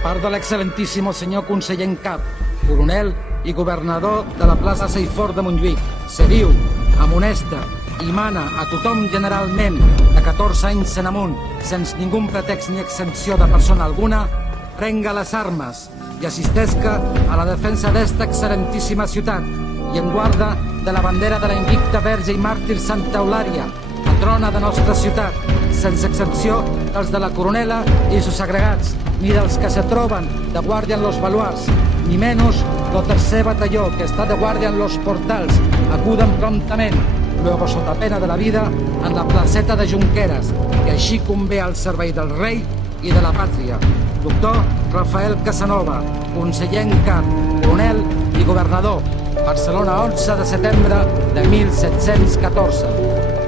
part de l'excel·lentíssim senyor conseller en cap, coronel i governador de la plaça Saifort de Montjuïc, se viu, amonesta i mana a tothom generalment de 14 anys en amunt, sense ningú pretext ni exempció de persona alguna, prenga les armes i assistesca a la defensa d'esta excel·lentíssima ciutat i en guarda de la bandera de la invicta verge i màrtir Santa Eulària, patrona de nostra ciutat, sense excepció dels de la coronela i sus agregats, ni dels que se troben de guàrdia en los baluars, ni menys del tercer batalló que està de guàrdia en los portals, acuden promptament, luego sota pena de la vida, en la placeta de Junqueras, que així convé al servei del rei i de la pàtria. Doctor Rafael Casanova, conseller en cap, coronel i governador, Barcelona, 11 de setembre de 1714.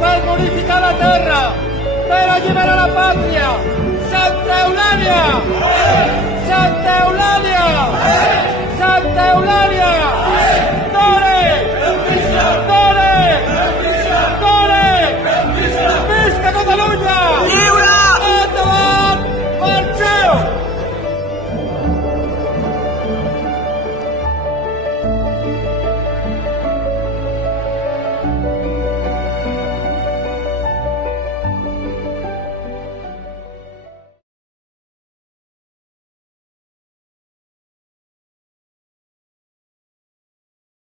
Per glorificar la terra, per alliberar la pàtria! Santa Eulàlia! Santa Eulàlia!